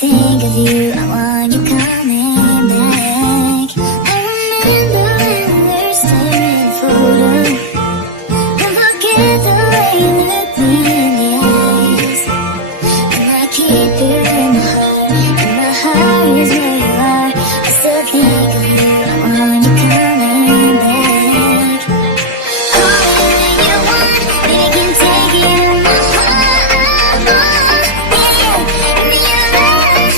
Think of you, I want you coming back. I remember when we were staring at a photo. Don't forget the way you look me in the eyes. And I keep you in my heart, and my heart is where you are. I still think of you, I want you coming back. Call me when you want, we can take it in my heart. Yeah, give me your love.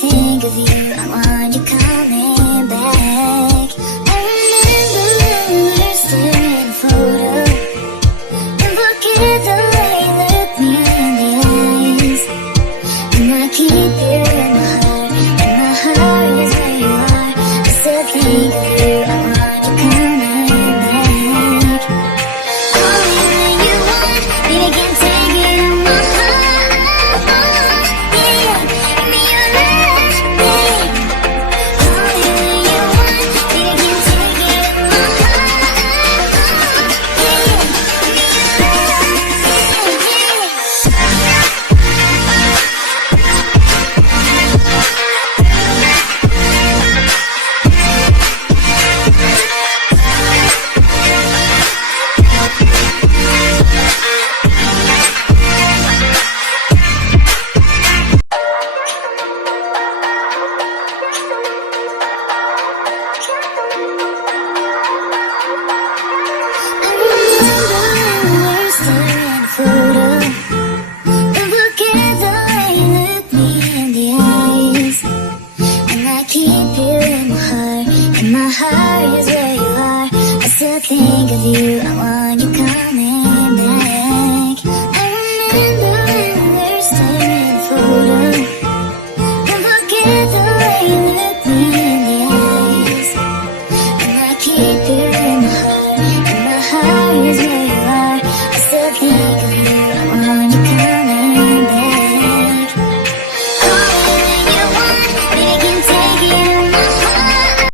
Think of you, I want you coming back. I remember when we were staring at a photo. Don't forget the way you look me in the eyes. And I keep you in my heart, and my heart is where you are. I still think of you, I want you coming back. Call me when you want, we can take it in my heart. Yeah, give me your love. My heart is where you are. I still think of you, I want